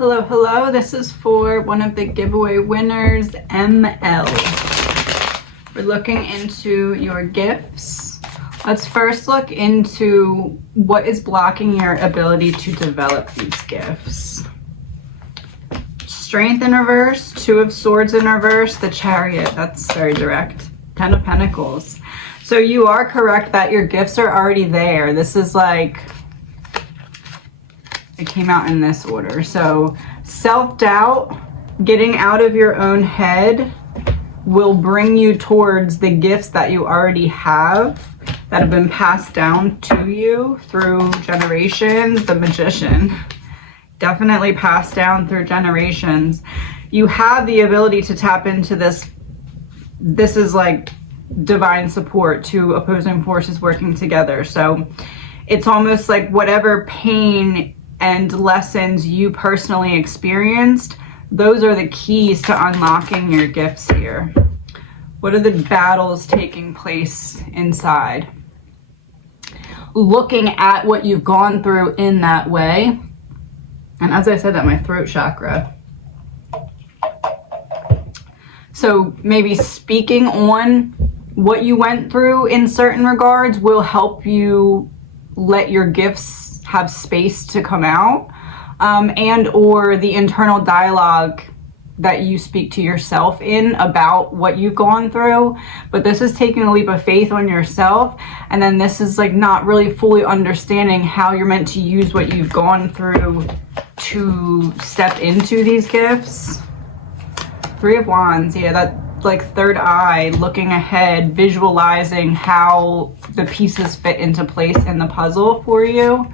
Hello, hello. This is for one of the giveaway winners, ML. We're looking into your gifts. Let's first look into what is blocking your ability to develop these gifts. Strength in reverse, Two of Swords in reverse, the Chariot. That's very direct. 10 of Pentacles. So you are correct that your gifts are already there. This is like, it came out in this order. So self-doubt, getting out of your own head will bring you towards the gifts that you already have that have been passed down to you through generations. The Magician, definitely passed down through generations. You have the ability to tap into this. This is like divine support, two opposing forces working together. So it's almost like whatever pain and lessons you personally experienced, those are the keys to unlocking your gifts here. What are the battles taking place inside? Looking at what you've gone through in that way. And as I said, at my throat chakra. So maybe speaking on what you went through in certain regards will help you let your gifts have space to come out, and or the internal dialogue that you speak to yourself in about what you've gone through. But this is taking a leap of faith on yourself, and then this is like not really fully understanding how you're meant to use what you've gone through to step into these gifts. Three of Wands, yeah, that like third eye, looking ahead, visualizing how the pieces fit into place in the puzzle for you.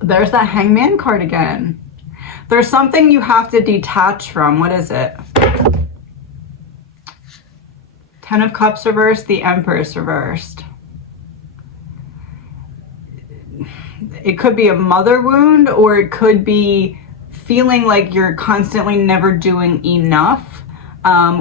There's that Hangman card again. There's something you have to detach from. What is it? Ten of Cups reversed, the Empress reversed. It could be a mother wound, or it could be feeling like you're constantly never doing enough,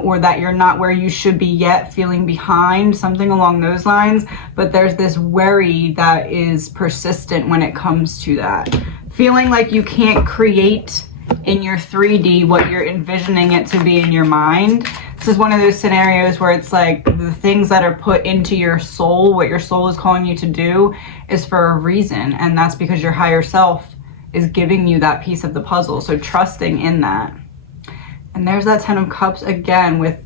or that you're not where you should be yet, feeling behind, something along those lines. But there's this worry that is persistent when it comes to that. Feeling like you can't create in your 3D what you're envisioning it to be in your mind. This is one of those scenarios where it's like the things that are put into your soul, what your soul is calling you to do, is for a reason. And that's because your higher self is giving you that piece of the puzzle. So trusting in that. And there's that Ten of Cups again with,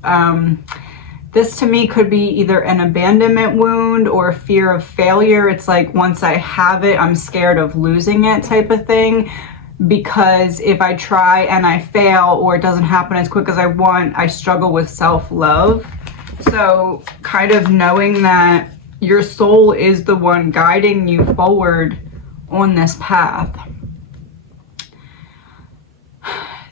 this to me could be either an abandonment wound or fear of failure. It's like, once I have it, I'm scared of losing it type of thing. Because if I try and I fail, or it doesn't happen as quick as I want, I struggle with self-love. So kind of knowing that your soul is the one guiding you forward on this path.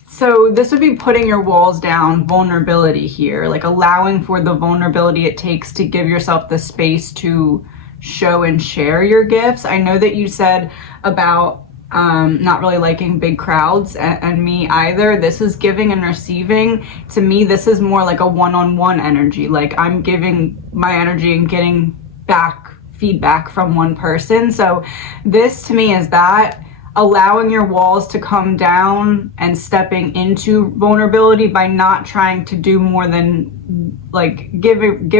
So this would be putting your walls down, vulnerability here, like allowing for the vulnerability it takes to give yourself the space to show and share your gifts. I know that you said about not really liking big crowds, and me either. This is giving and receiving. To me, this is more like a one-on-one energy. Like I'm giving my energy and getting back feedback from one person. So this to me is that. Allowing your walls to come down and stepping into vulnerability by not trying to do more than like give,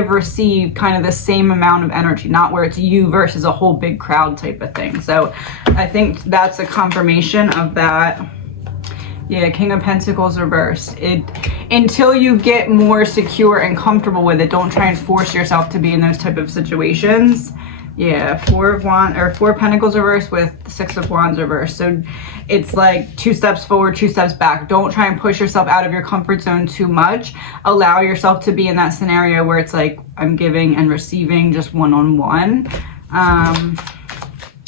receive, kind of the same amount of energy, not where it's you versus a whole big crowd type of thing. So I think that's a confirmation of that. Yeah, King of Pentacles reversed. Until you get more secure and comfortable with it, don't try and force yourself to be in those type of situations. Yeah, Four Pentacles reversed with Six of Wands reversed. So it's like 2 steps forward, 2 steps back. Don't try and push yourself out of your comfort zone too much. Allow yourself to be in that scenario where it's like, I'm giving and receiving just one-on-one.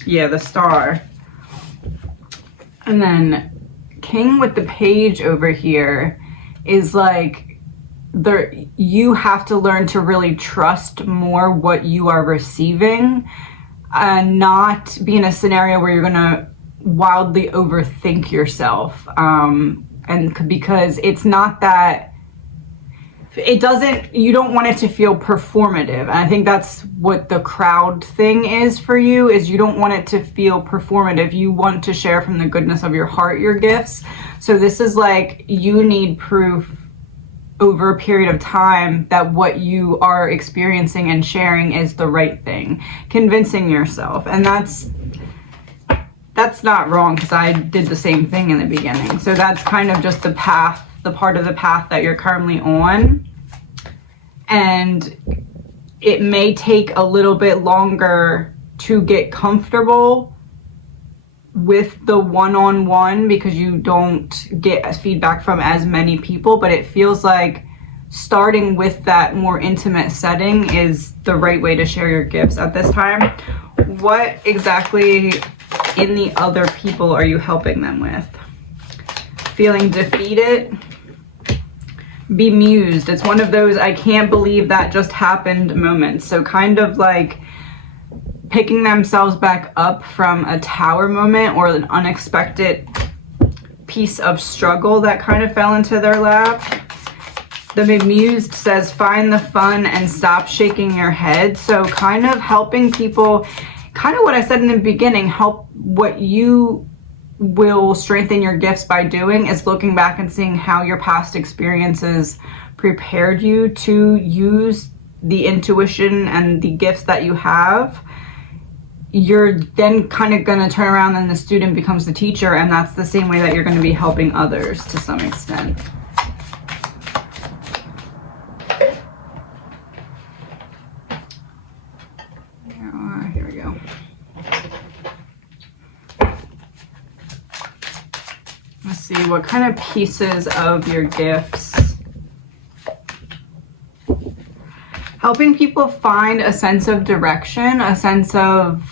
Yeah, the Star. And then King with the Page over here is like, you have to learn to really trust more what you are receiving, and not be in a scenario where you're gonna wildly overthink yourself, and because it's not that it doesn't, you don't want it to feel performative. And I think that's what the crowd thing is for you, is you don't want it to feel performative. You want to share from the goodness of your heart your gifts. So this is like, you need proof over a period of time that what you are experiencing and sharing is the right thing, convincing yourself. And that's not wrong, because I did the same thing in the beginning. So that's kind of just the path, the part of the path that you're currently on. And it may take a little bit longer to get comfortable with the one-on-one, because you don't get feedback from as many people, but it feels like starting with that more intimate setting is the right way to share your gifts at this time. What exactly in the other people are you helping them with? Feeling defeated? Bemused. It's one of those I can't believe that just happened moments. So kind of like picking themselves back up from a tower moment or an unexpected piece of struggle that kind of fell into their lap. The bemused says find the fun and stop shaking your head. So kind of helping people, kind of what I said in the beginning, help what you will strengthen your gifts by doing is looking back and seeing how your past experiences prepared you to use the intuition and the gifts that you have. You're then kind of going to turn around and the student becomes the teacher, and that's the same way that you're going to be helping others to some extent. Here we go. Let's see, what kind of pieces of your gifts? Helping people find a sense of direction, a sense of...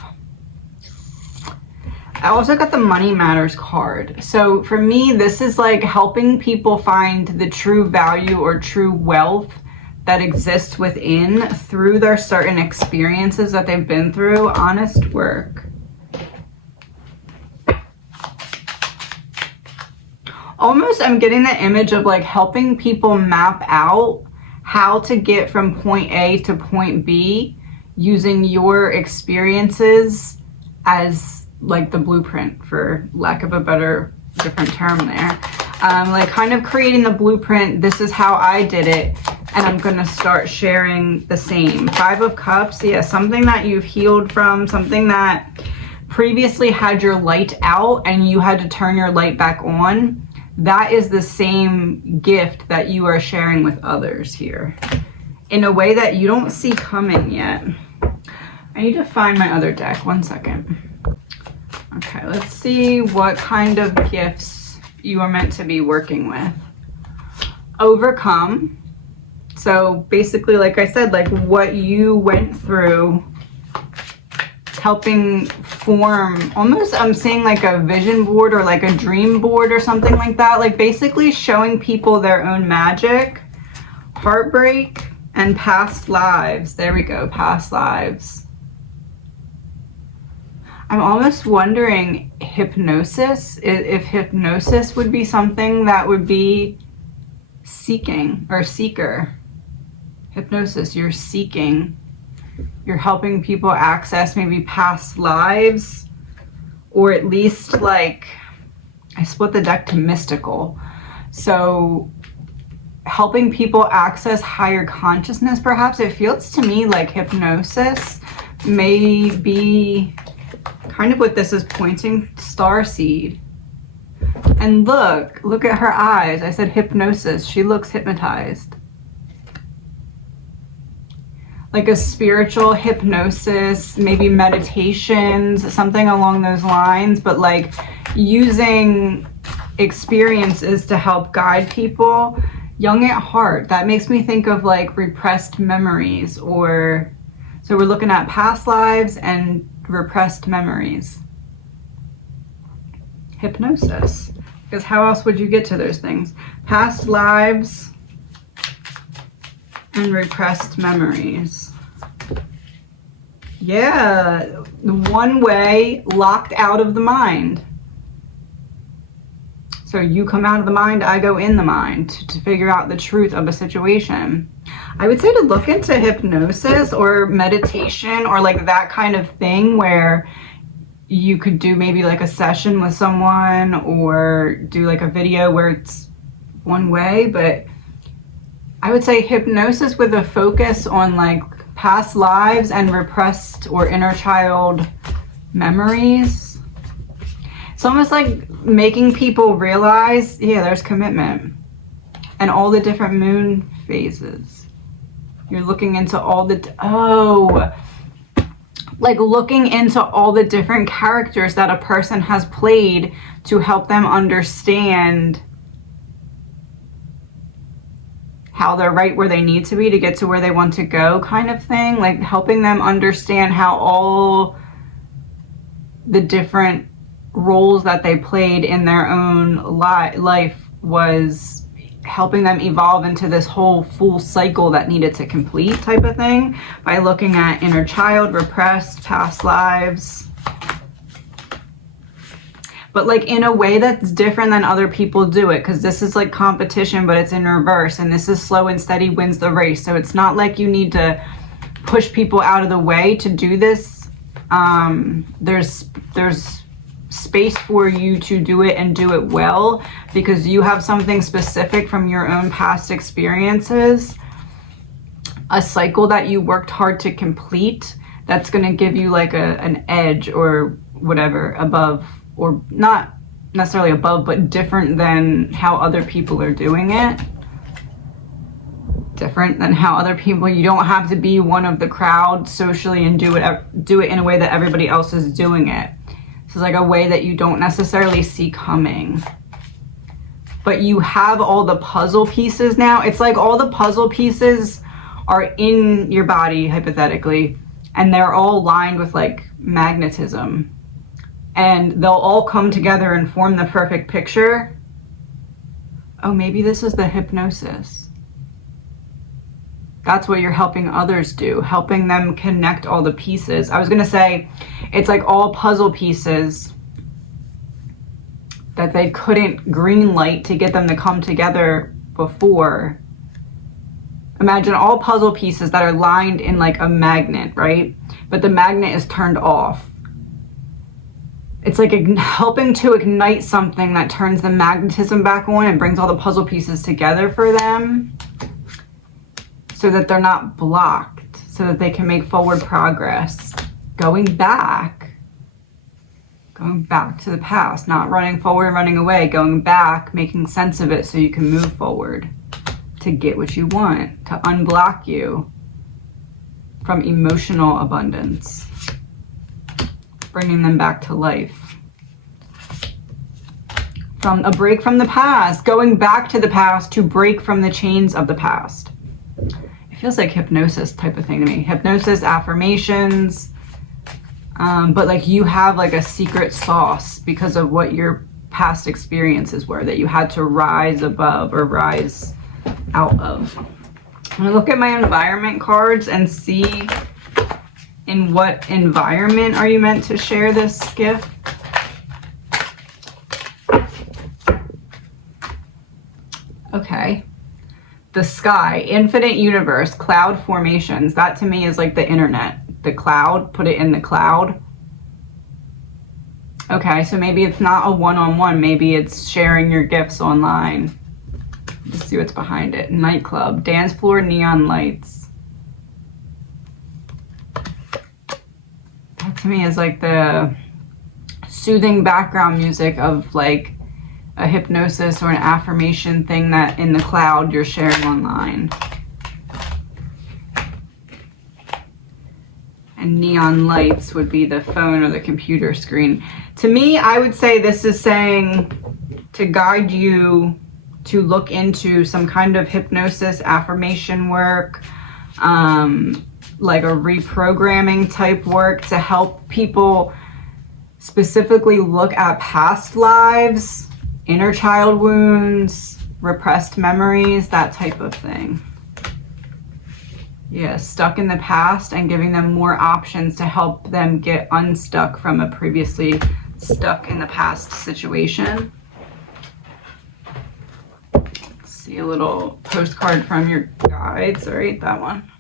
I also got the Money Matters card. So for me, this is like helping people find the true value or true wealth that exists within through their certain experiences that they've been through. Honest work. Almost I'm getting the image of like helping people map out how to get from point A to point B using your experiences as like the blueprint, for lack of a better, different term there. Like kind of creating the blueprint. This is how I did it, and I'm going to start sharing the same. 5 of Cups, yeah, something that you've healed from, something that previously had your light out and you had to turn your light back on. That is the same gift that you are sharing with others here in a way that you don't see coming yet. I need to find my other deck. One second. Okay, let's see what kind of gifts you are meant to be working with. Overcome. So basically, like I said, like what you went through, helping form, almost I'm saying like a vision board or like a dream board or something like that. Like basically showing people their own magic. Heartbreak and past lives. There we go, past lives. I'm almost wondering hypnosis, if hypnosis would be something that would be seeking or seeker. Hypnosis, you're seeking. You're helping people access maybe past lives, or at least like, I split the deck to mystical. So helping people access higher consciousness, perhaps. It feels to me like hypnosis may be kind of what this is pointing, starseed. And look at her eyes. I said hypnosis. She looks hypnotized. Like a spiritual hypnosis, maybe meditations, something along those lines, but like using experiences to help guide people. Young at heart, that makes me think of like repressed memories, or so we're looking at past lives and repressed memories. Hypnosis, because how else would you get to those things? Past lives and repressed memories. Yeah, one way locked out of the mind. So So you come out of the mind, I go in the mind to figure out the truth of a situation. I would say to look into hypnosis or meditation or like that kind of thing where you could do maybe like a session with someone or do like a video where it's one way. But I would say hypnosis with a focus on like past lives and repressed or inner child memories. It's almost like making people realize, yeah, there's commitment and all the different moon phases. You're looking into all the, like looking into all the different characters that a person has played to help them understand how they're right where they need to be to get to where they want to go, kind of thing. Like helping them understand how all the different roles that they played in their own life was helping them evolve into this whole full cycle that needed to complete, type of thing, by looking at inner child, repressed, past lives, but like in a way that's different than other people do it, because this is like competition, but it's in reverse, and this is slow and steady wins the race. So it's not like you need to push people out of the way to do this. There's space for you to do it and do it well, because you have something specific from your own past experiences, a cycle that you worked hard to complete, that's going to give you like an edge or whatever above, or not necessarily above, but different than how other people are doing it. Different than how other people, you don't have to be one of the crowd socially and do it in a way that everybody else is doing it. This is like a way that you don't necessarily see coming. But you have all the puzzle pieces now. It's like all the puzzle pieces are in your body, hypothetically, and they're all lined with like magnetism. And they'll all come together and form the perfect picture. Oh, maybe this is the hypnosis. That's what you're helping others do, helping them connect all the pieces. I was gonna say, it's like all puzzle pieces that they couldn't green light to get them to come together before. Imagine all puzzle pieces that are lined in like a magnet, right? But the magnet is turned off. It's like helping to ignite something that turns the magnetism back on and brings all the puzzle pieces together for them, so that they're not blocked, so that they can make forward progress. Going back to the past, not running forward and running away, going back, making sense of it so you can move forward to get what you want, to unblock you from emotional abundance, bringing them back to life. From a break from the past, going back to the past to break from the chains of the past. It feels like hypnosis type of thing to me. Hypnosis, affirmations, but like you have like a secret sauce because of what your past experiences were that you had to rise above or rise out of. I'm gonna look at my environment cards and see in what environment are you meant to share this gift. Okay. The sky, infinite universe, cloud formations. That to me is like the internet. The cloud, put it in the cloud. Okay, so maybe it's not a one-on-one. Maybe it's sharing your gifts online. Let's see what's behind it. Nightclub, dance floor, neon lights. That to me is like the soothing background music of like a hypnosis or an affirmation thing that in the cloud you're sharing online. And neon lights would be the phone or the computer screen. To me, I would say this is saying to guide you to look into some kind of hypnosis, affirmation work, like a reprogramming type work to help people specifically look at past lives, inner child wounds, repressed memories, that type of thing. Yeah, stuck in the past and giving them more options to help them get unstuck from a previously stuck in the past situation. see a little postcard from your guides. All right, that one.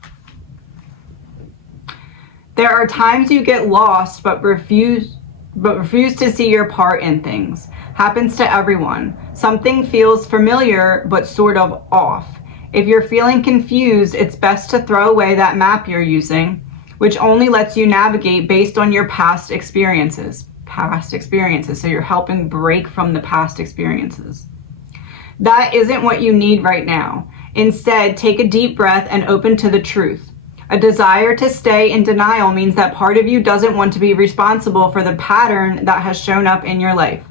There are times you get lost but refuse to see your part in things. Happens to everyone. Something feels familiar but sort of off. If you're feeling confused, it's best to throw away that map you're using, which only lets you navigate based on your past experiences. So you're helping break from the past experiences. That isn't what you need right now. Instead, take a deep breath and open to the truth. A desire to stay in denial means that part of you doesn't want to be responsible for the pattern that has shown up in your life.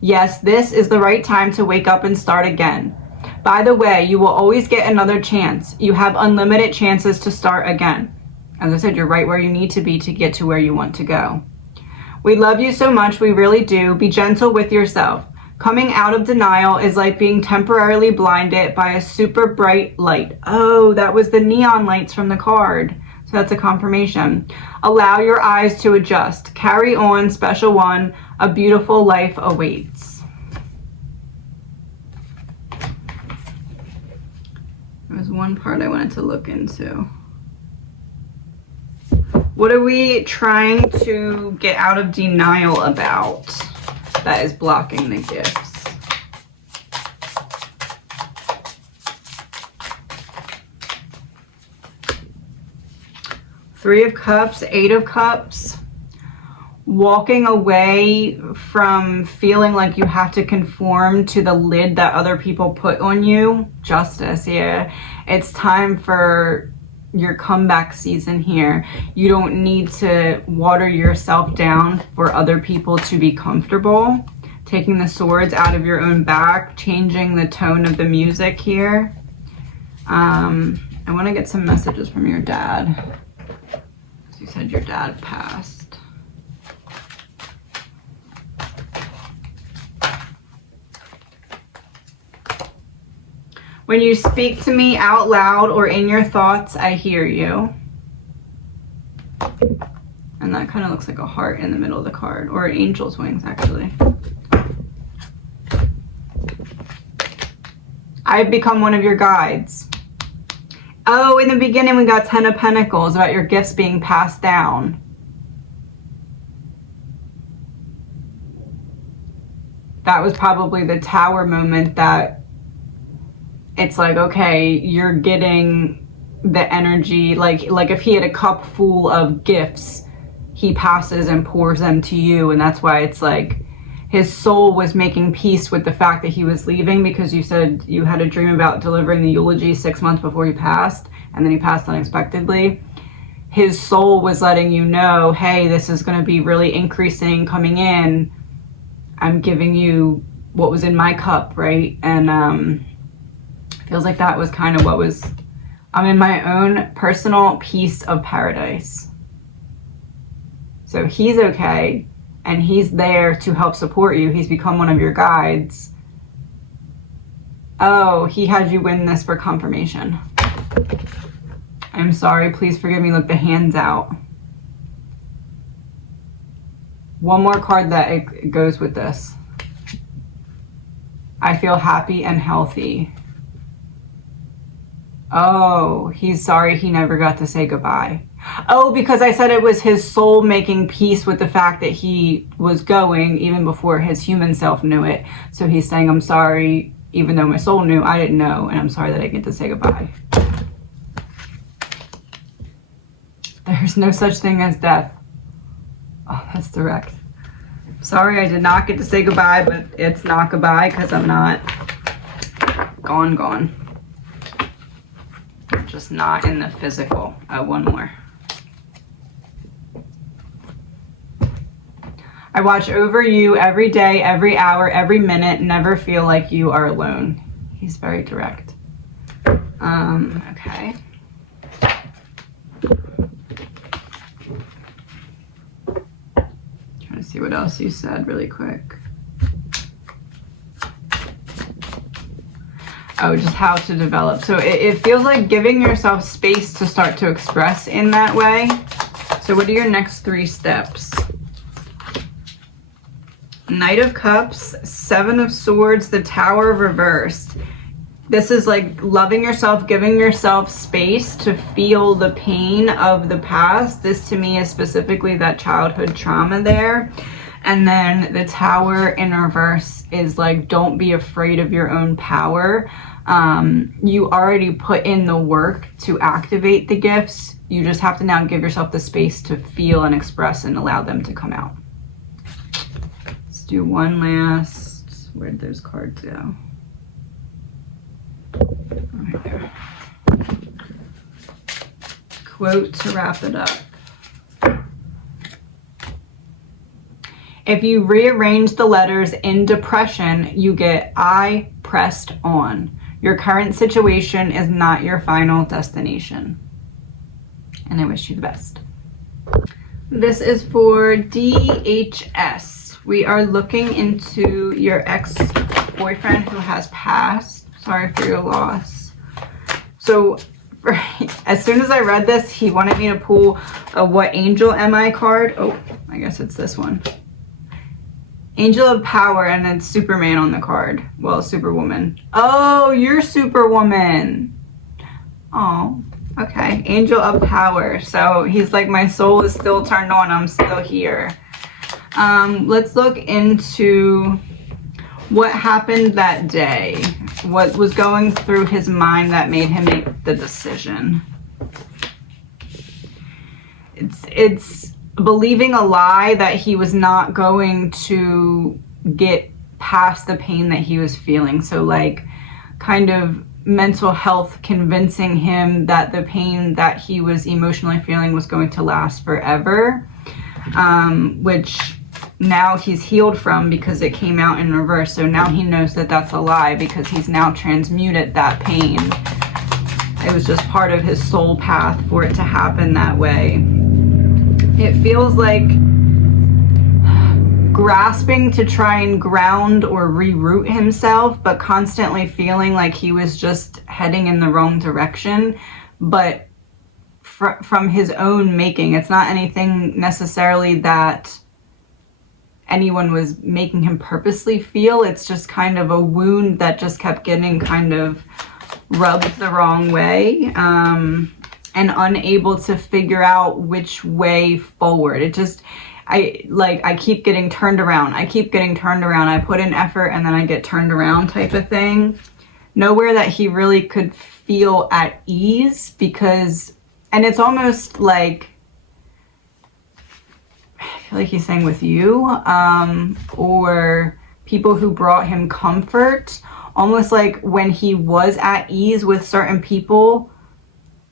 Yes, this is the right time to wake up and start again. By the way, you will always get another chance. You have unlimited chances to start again. As I said, you're right where you need to be to get to where you want to go. We love you so much, we really do. Be gentle with yourself. Coming out of denial is like being temporarily blinded by a super bright light. Oh, that was the neon lights from the card. So that's a confirmation. Allow your eyes to adjust. Carry on, special one. A beautiful life awaits. There was one part I wanted to look into. What are we trying to get out of denial about that is blocking the gifts? Three of Cups, Eight of Cups. Walking away from feeling like you have to conform to the lid that other people put on you. Justice, yeah. It's time for your comeback season here. You don't need to water yourself down for other people to be comfortable. Taking the swords out of your own back, changing the tone of the music here. I want to get some messages from your dad. You said your dad passed. When you speak to me out loud or in your thoughts, I hear you. And that kind of looks like a heart in the middle of the card, or an angel's wings, actually. I've become one of your guides. Oh, in the beginning we got 10 of Pentacles about your gifts being passed down. That was probably the Tower moment that it's like, okay, you're getting the energy, like if he had a cup full of gifts, he passes and pours them to you. And that's why it's like his soul was making peace with the fact that he was leaving, because you said you had a dream about delivering the eulogy 6 months before he passed, and then he passed unexpectedly. His soul was letting you know, hey, this is going to be really increasing coming in. I'm giving you what was in my cup, right? And feels like that was kind of what was, I'm in my own personal piece of paradise. So he's okay, and he's there to help support you. He's become one of your guides. Oh, he had you win this for confirmation. I'm sorry, please forgive me. Look, the hand's out. One more card that it goes with this. I feel happy and healthy. Oh, he's sorry he never got to say goodbye. Oh, because I said it was his soul making peace with the fact that he was going even before his human self knew it. So he's saying, I'm sorry, even though my soul knew, I didn't know, and I'm sorry that I get to say goodbye. There's no such thing as death. Oh, that's direct. Sorry, I did not get to say goodbye, but it's not goodbye because I'm not gone. Just not in the physical. One more. I watch over you every day, every hour, every minute. Never feel like you are alone. He's very direct. Okay. Trying to see what else you said really quick. Oh, just how to develop. So it feels like giving yourself space to start to express in that way. So what are your next 3 steps? Knight of Cups, Seven of Swords, the Tower reversed. This is like loving yourself, giving yourself space to feel the pain of the past. This to me is specifically that childhood trauma there. And then the Tower in reverse is like, don't be afraid of your own power. You already put in the work to activate the gifts. You just have to now give yourself the space to feel and express and allow them to come out. Let's do one last, where'd those cards go? Right there. Quote to wrap it up. If you rearrange the letters in depression, you get I pressed on. Your current situation is not your final destination. And I wish you the best. This is for DHS. We are looking into your ex-boyfriend who has passed. Sorry for your loss. So as soon as I read this, he wanted me to pull a what angel am I card. Oh, I guess it's this one. Angel of Power, and then Superman on the card. Well, Superwoman. Oh, you're Superwoman. Oh, okay. Angel of Power. So he's like, my soul is still turned on. I'm still here. Let's look into what happened that day. What was going through his mind that made him make the decision. It's believing a lie that he was not going to get past the pain that he was feeling. So like kind of mental health convincing him that the pain that he was emotionally feeling was going to last forever, which now he's healed from because it came out in reverse. So now he knows that that's a lie because he's now transmuted that pain. It was just part of his soul path for it to happen that way. It feels like grasping to try and ground or reroot himself, but constantly feeling like he was just heading in the wrong direction, but from his own making. It's not anything necessarily that anyone was making him purposely feel. It's just kind of a wound that just kept getting kind of rubbed the wrong way. And unable to figure out which way forward. It just, I keep getting turned around. I keep getting turned around. I put in effort and then I get turned around type of thing. Nowhere that he really could feel at ease because, and it's almost like, I feel like he's saying with you, or people who brought him comfort, almost like when he was at ease with certain people,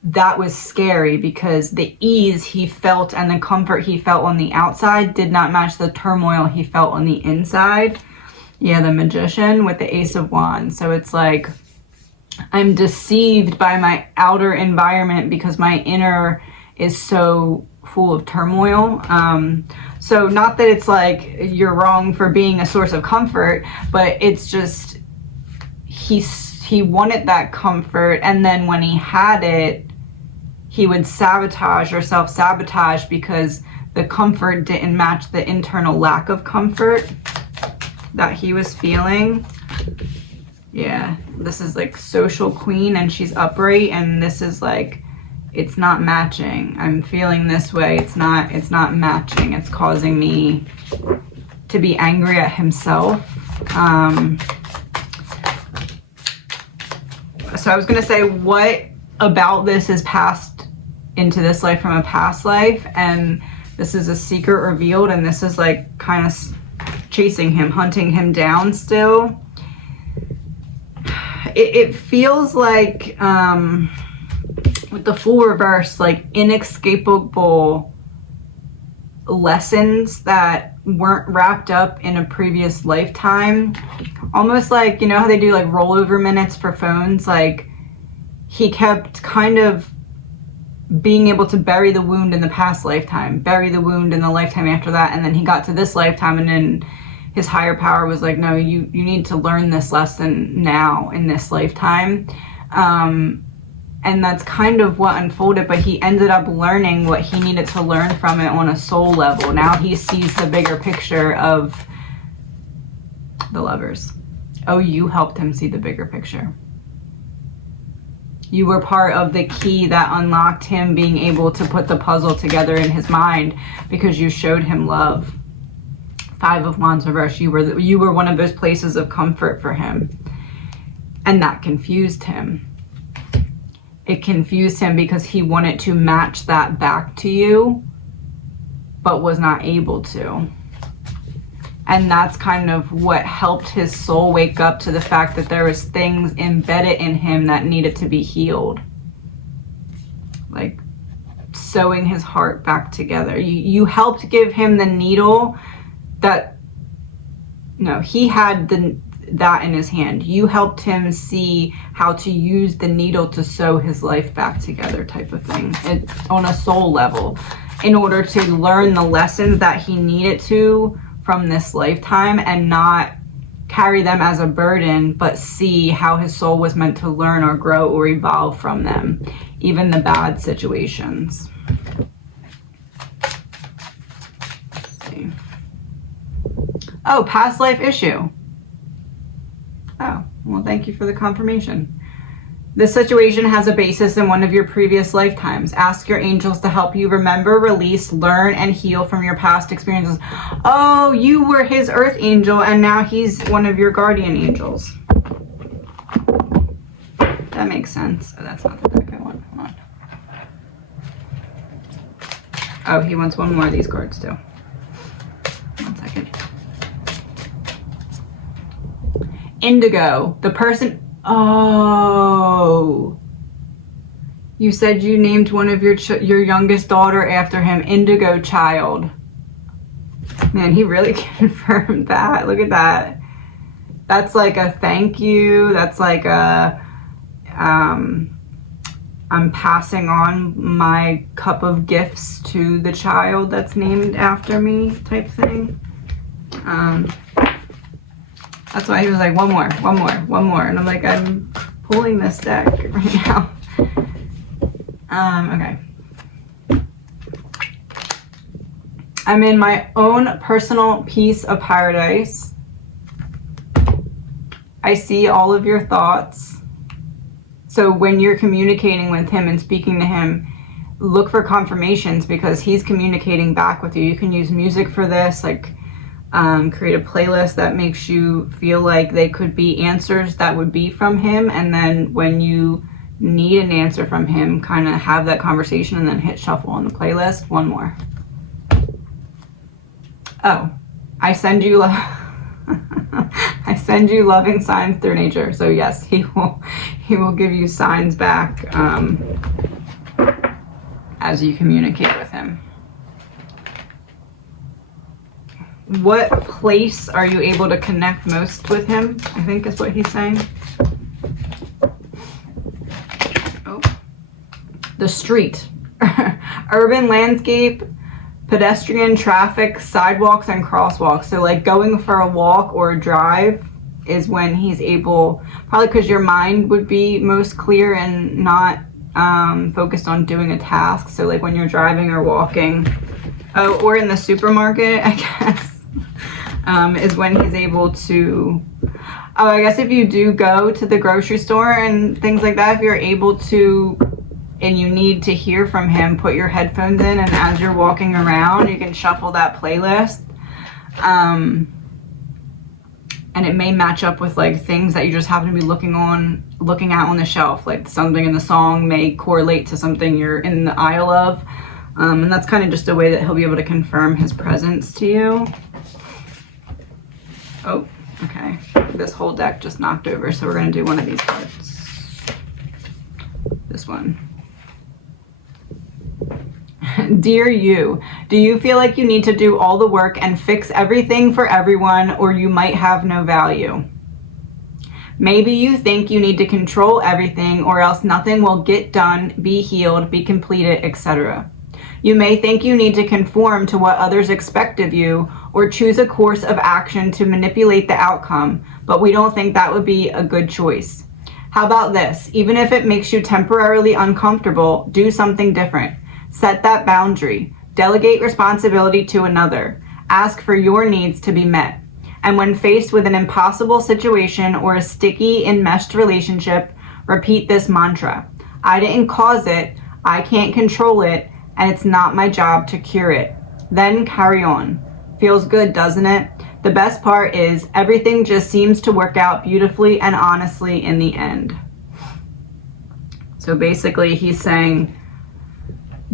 that was scary because the ease he felt and the comfort he felt on the outside did not match the turmoil he felt on the inside. Yeah, the Magician with the Ace of Wands. So it's like, I'm deceived by my outer environment because my inner is so full of turmoil. So not that it's like you're wrong for being a source of comfort, but it's just, he wanted that comfort, and then when he had it, he would sabotage or self-sabotage because the comfort didn't match the internal lack of comfort that he was feeling. Yeah, this is like social queen and she's upright, and this is like, it's not matching. I'm feeling this way. It's not matching. It's causing me to be angry at himself. So I was going to say, what about this is passed into this life from a past life, and this is a secret revealed, and this is like kind of chasing him, hunting him down still. It feels like with the Fool reverse, like inescapable lessons that weren't wrapped up in a previous lifetime. Almost like, you know how they do like rollover minutes for phones? Like he kept kind of being able to bury the wound in the past lifetime, bury the wound in the lifetime after that, and then he got to this lifetime, and then his higher power was like, no, you need to learn this lesson now in this lifetime. And that's kind of what unfolded, but he ended up learning what he needed to learn from it on a soul level. Now he sees the bigger picture of the Lovers. Oh, you helped him see the bigger picture. You were part of the key that unlocked him being able to put the puzzle together in his mind because you showed him love. Five of Wands reversed. You were one of those places of comfort for him. And that confused him. It confused him because he wanted to match that back to you, but was not able to. And that's kind of what helped his soul wake up to the fact that there was things embedded in him that needed to be healed. Like sewing his heart back together. You helped give him the needle that, no, he had that in his hand. You helped him see how to use the needle to sew his life back together, type of thing, on a soul level, in order to learn the lessons that he needed to from this lifetime and not carry them as a burden, but see how his soul was meant to learn or grow or evolve from them, even the bad situations. Let's see. Oh, past life issue. Oh, well, thank you for the confirmation. This situation has a basis in one of your previous lifetimes. Ask your angels to help you remember, release, learn, and heal from your past experiences. Oh, you were his earth angel, and now he's one of your guardian angels. That makes sense. Oh, that's not the deck I want. Hold on. Oh, he wants one more of these cards, too. 1 second. Indigo, the person... Oh, you said you named one of your youngest daughter after him, Indigo Child. Man, he really confirmed that. Look at that. That's like a thank you. That's like a I'm passing on my cup of gifts to the child that's named after me type thing. That's why he was like, one more. And I'm like, I'm pulling this deck right now. Okay. I'm in my own personal piece of paradise. I see all of your thoughts. So when you're communicating with him and speaking to him, look for confirmations because he's communicating back with you. You can use music for this, like create a playlist that makes you feel like they could be answers that would be from him, and then when you need an answer from him, kind of have that conversation and then hit shuffle on the playlist. One more. Oh, I send you I send you loving signs through nature. So yes, he will give you signs back as you communicate with him. What place are you able to connect most with him? I think is what he's saying. Oh. The street. Urban landscape, pedestrian traffic, sidewalks, and crosswalks. So like going for a walk or a drive is when he's able, probably because your mind would be most clear and not focused on doing a task. So like when you're driving or walking, or in the supermarket, I guess. Is when he's able to, I guess if you do go to the grocery store and things like that, if you're able to, and you need to hear from him, put your headphones in, and as you're walking around, you can shuffle that playlist. And it may match up with like things that you just happen to be looking at on the shelf, like something in the song may correlate to something you're in the aisle of. And that's kind of just a way that he'll be able to confirm his presence to you. Oh, okay. This whole deck just knocked over, so we're going to do one of these cards. This one. Dear you, do you feel like you need to do all the work and fix everything for everyone, or you might have no value? Maybe you think you need to control everything, or else nothing will get done, be healed, be completed, etc. You may think you need to conform to what others expect of you, or choose a course of action to manipulate the outcome, but we don't think that would be a good choice. How about this? Even if it makes you temporarily uncomfortable, do something different. Set that boundary. Delegate responsibility to another. Ask for your needs to be met. And when faced with an impossible situation or a sticky, enmeshed relationship, repeat this mantra. I didn't cause it, I can't control it, and it's not my job to cure it. Then carry on. Feels good, doesn't it? The best part is everything just seems to work out beautifully and honestly in the end. So basically he's saying,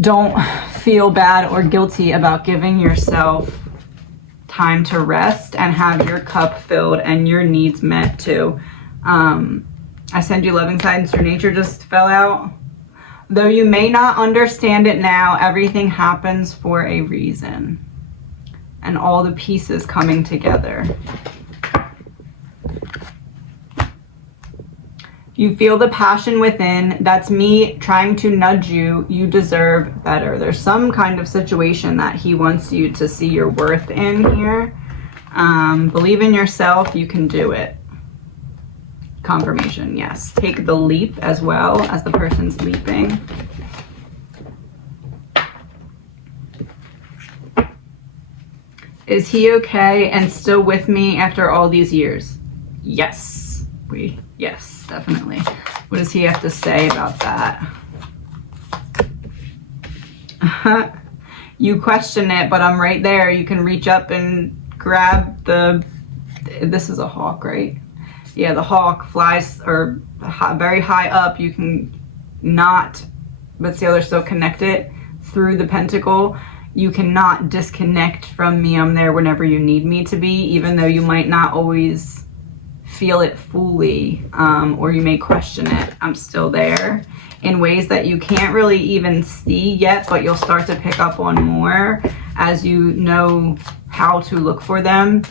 don't feel bad or guilty about giving yourself time to rest and have your cup filled and your needs met too. I send you loving signs. Your nature just fell out. Though you may not understand it now, everything happens for a reason. And all the pieces coming together. You feel the passion within. That's me trying to nudge you. You deserve better. There's some kind of situation that he wants you to see your worth in here. Believe in yourself. You can do it. Confirmation, yes. Take the leap as well as the person's leaping. Is he okay and still with me after all these years? Yes. Yes, definitely. What does he have to say about that? You question it, but I'm right there. You can reach up and grab the... This is a hawk, right? Yeah, the hawk flies or very high up. You can not, but see how they're still connected through the pentacle. You cannot disconnect from me. I'm there whenever you need me to be, even though you might not always feel it fully, or you may question it. I'm still there in ways that you can't really even see yet, but you'll start to pick up on more as you know how to look for them.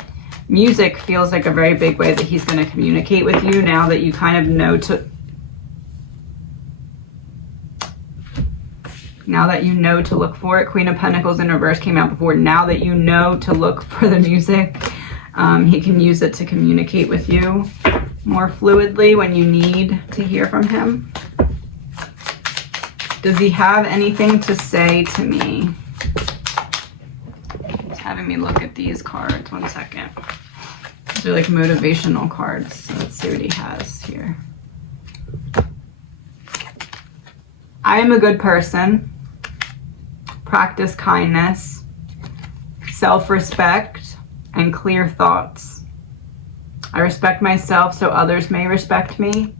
Music feels like a very big way that he's going to communicate with you now that you kind of know to... Now that you know to look for it. Queen of Pentacles in reverse came out before. Now that you know to look for the music, he can use it to communicate with you more fluidly when you need to hear from him. Does he have anything to say to me? He's having me look at these cards. 1 second. These are like motivational cards. So let's see what he has here. I am a good person. Practice kindness, self-respect, and clear thoughts. I respect myself so others may respect me.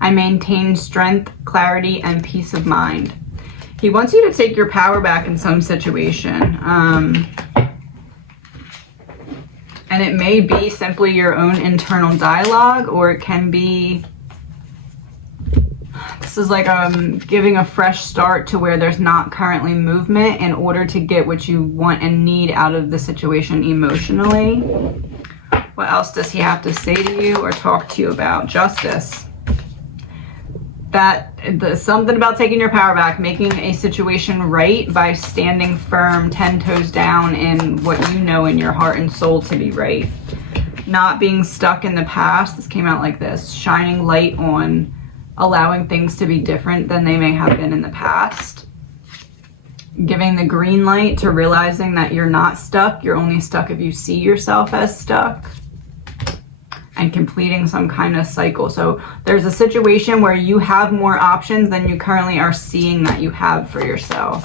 I maintain strength, clarity, and peace of mind. He wants you to take your power back in some situation. And it may be simply your own internal dialogue, or it can be... This is like giving a fresh start to where there's not currently movement in order to get what you want and need out of the situation emotionally. What else does he have to say to you or talk to you about? Justice. Something about taking your power back, making a situation right by standing firm, 10 toes down in what you know in your heart and soul to be right. Not being stuck in the past. This came out like this. Shining light on allowing things to be different than they may have been in the past. Giving the green light to realizing that you're not stuck. You're only stuck if you see yourself as stuck. And completing some kind of cycle. So there's a situation where you have more options than you currently are seeing that you have for yourself.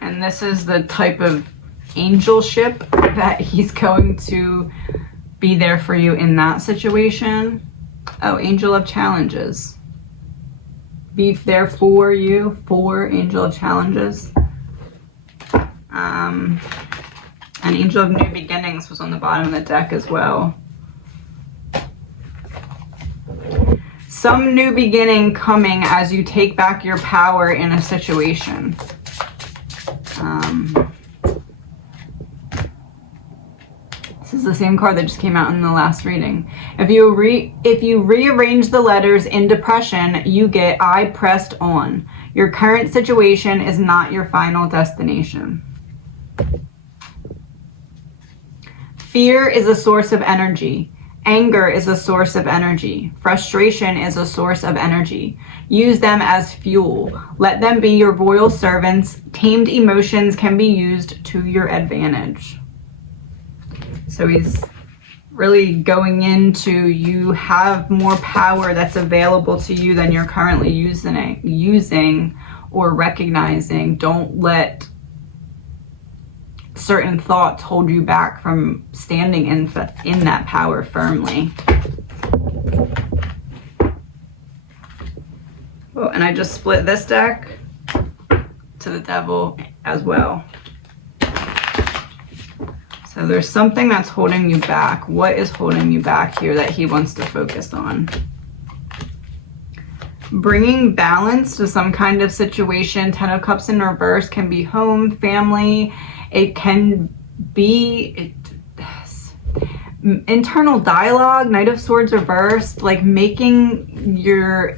And this is the type of angelship that he's going to be there for you in that situation. Oh, angel of challenges. Be there for you, for angel of challenges. An angel of new beginnings was on the bottom of the deck as well. Some new beginning coming as you take back your power in a situation. This is the same card that just came out in the last reading. If you rearrange the letters in depression, you get I pressed on. Your current situation is not your final destination. Fear is a source of energy. Anger is a source of energy. Frustration is a source of energy. Use them as fuel. Let them be your royal servants. Tamed emotions can be used to your advantage. So he's really going into, you have more power that's available to you than you're currently using or recognizing. Don't let certain thoughts hold you back from standing in that power firmly. Oh, and I just split this deck to the Devil as well. So there's something that's holding you back. What is holding you back here that he wants to focus on? Bringing balance to some kind of situation. 10 of Cups in reverse can be home, family. It can be internal dialogue. Knight of Swords reversed, like making your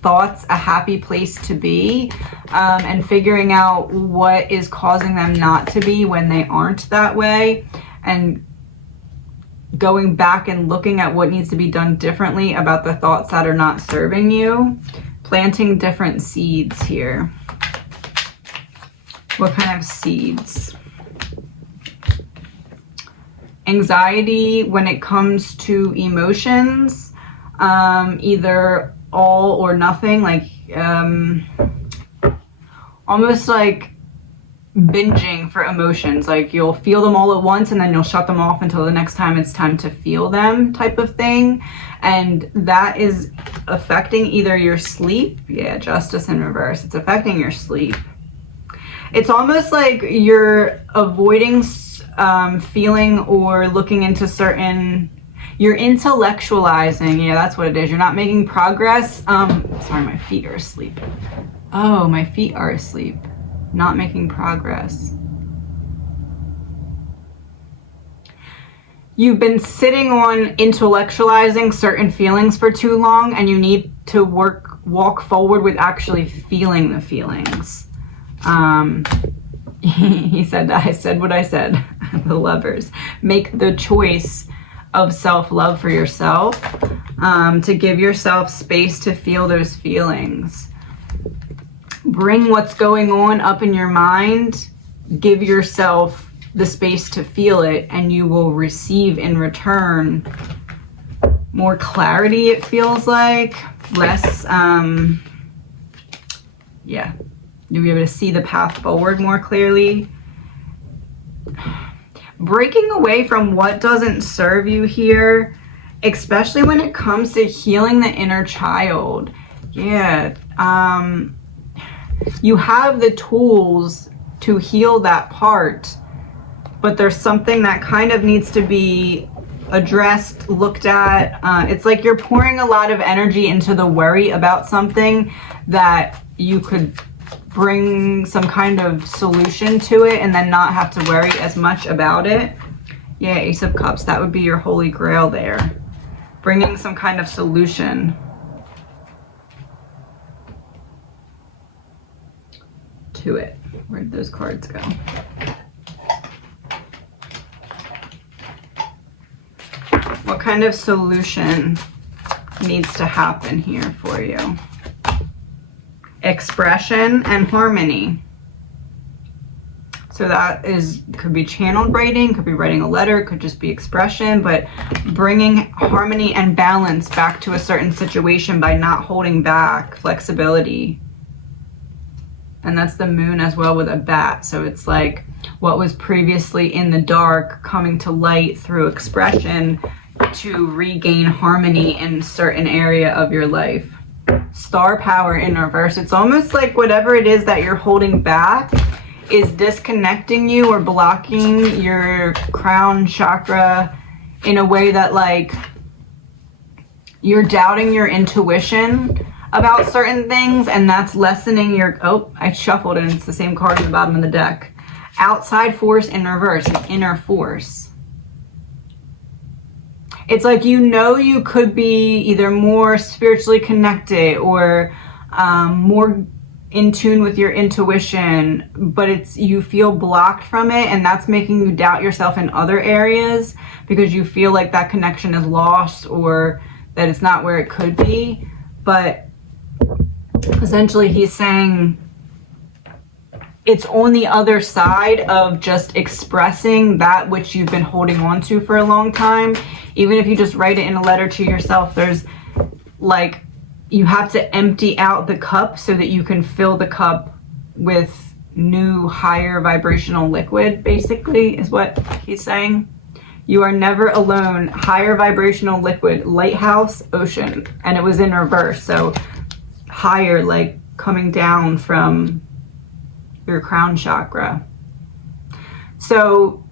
thoughts a happy place to be, and figuring out what is causing them not to be when they aren't that way, and going back and looking at what needs to be done differently about the thoughts that are not serving you. Planting different seeds here. What kind of seeds? Anxiety when it comes to emotions, either all or nothing, like almost like binging for emotions, like you'll feel them all at once and then you'll shut them off until the next time it's time to feel them, type of thing. And that is affecting either your sleep. Yeah, Justice in reverse. It's affecting your sleep. It's almost like you're avoiding feeling or looking into certain, you're intellectualizing. Yeah, that's what it is. You're not making progress. Sorry, my feet are asleep. Oh, my feet are asleep. Not making progress. You've been sitting on intellectualizing certain feelings for too long, and you need to walk forward with actually feeling the feelings. He said, I said what I said. The Lovers. Make the choice of self-love for yourself, to give yourself space to feel those feelings. Bring what's going on up in your mind. Give yourself the space to feel it, and you will receive in return more clarity, it feels like. Less, yeah. You'll be able to see the path forward more clearly. Breaking away from what doesn't serve you here, especially when it comes to healing the inner child. Yeah, you have the tools to heal that part, but there's something that kind of needs to be addressed, looked at. It's like you're pouring a lot of energy into the worry about something that you could bring some kind of solution to it and then not have to worry as much about it. Yeah, Ace of Cups, that would be your holy grail there. Bringing some kind of solution to it. Where'd those cards go? What kind of solution needs to happen here for you? Expression and harmony. So that could be channeled writing, could be writing a letter, could just be expression, but bringing harmony and balance back to a certain situation by not holding back, flexibility. And that's the Moon as well with a bat. So it's like what was previously in the dark coming to light through expression to regain harmony in a certain area of your life. Star power in reverse. It's almost like whatever it is that you're holding back is disconnecting you or blocking your crown chakra in a way that, like, you're doubting your intuition about certain things, and that's lessening your, oh, I shuffled and it's the same card at the bottom of the deck. Outside force in reverse, an inner force. It's like, you know, you could be either more spiritually connected or more in tune with your intuition, but you feel blocked from it, and that's making you doubt yourself in other areas because you feel like that connection is lost or that it's not where it could be. But essentially he's saying it's on the other side of just expressing that which you've been holding on to for a long time. Even if you just write it in a letter to yourself, there's like, you have to empty out the cup so that you can fill the cup with new higher vibrational liquid, basically, is what he's saying. You are never alone. Higher vibrational liquid, lighthouse, ocean. And it was in reverse. So higher, like coming down from your crown chakra. So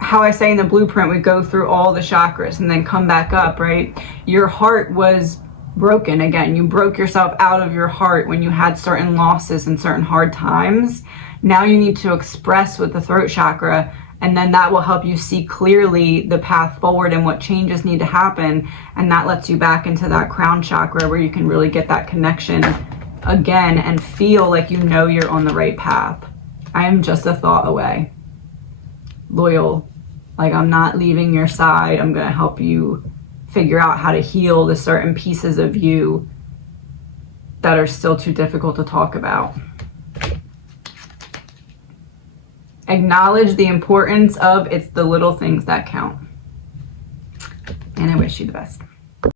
how I say in the blueprint, we go through all the chakras and then come back up, right? Your heart was broken again. You broke yourself out of your heart when you had certain losses and certain hard times. Now you need to express with the throat chakra, and then that will help you see clearly the path forward and what changes need to happen. And that lets you back into that crown chakra where you can really get that connection again and feel like you know you're on the right path. I am just a thought away. Loyal. Like, I'm not leaving your side. I'm going to help you figure out how to heal the certain pieces of you that are still too difficult to talk about. Acknowledge the importance of it's the little things that count. And I wish you the best.